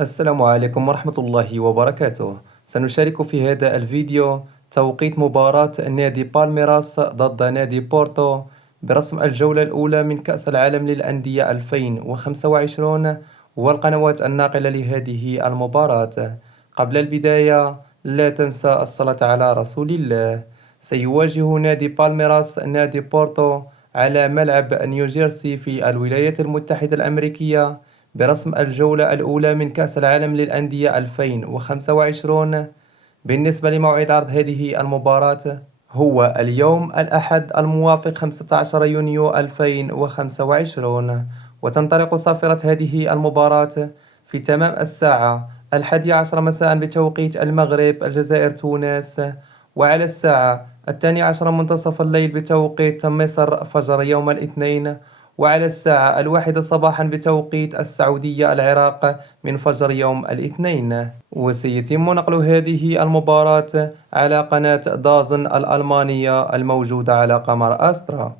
السلام عليكم ورحمة الله وبركاته. سنشارك في هذا الفيديو توقيت مباراة نادي بالميراس ضد نادي بورتو برسم الجولة الأولى من كأس العالم للأندية 2025 والقنوات الناقلة لهذه المباراة. قبل البداية لا تنسى الصلاة على رسول الله. سيواجه نادي بالميراس نادي بورتو على ملعب نيوجيرسي في الولايات المتحدة الأمريكية برسم الجولة الأولى من كأس العالم للأندية 2025. بالنسبة لموعد عرض هذه المباراة هو اليوم الأحد الموافق 15 يونيو 2025، وتنطلق صافرة هذه المباراة في تمام الساعة 11 مساء بتوقيت المغرب الجزائر تونس، وعلى الساعة 12 منتصف الليل بتوقيت مصر فجر يوم الاثنين، وعلى الساعة 1 صباحا بتوقيت السعودية العراق من فجر يوم الاثنين. وسيتم نقل هذه المباراة على قناة دازن الألمانية الموجودة على قمر أسترا.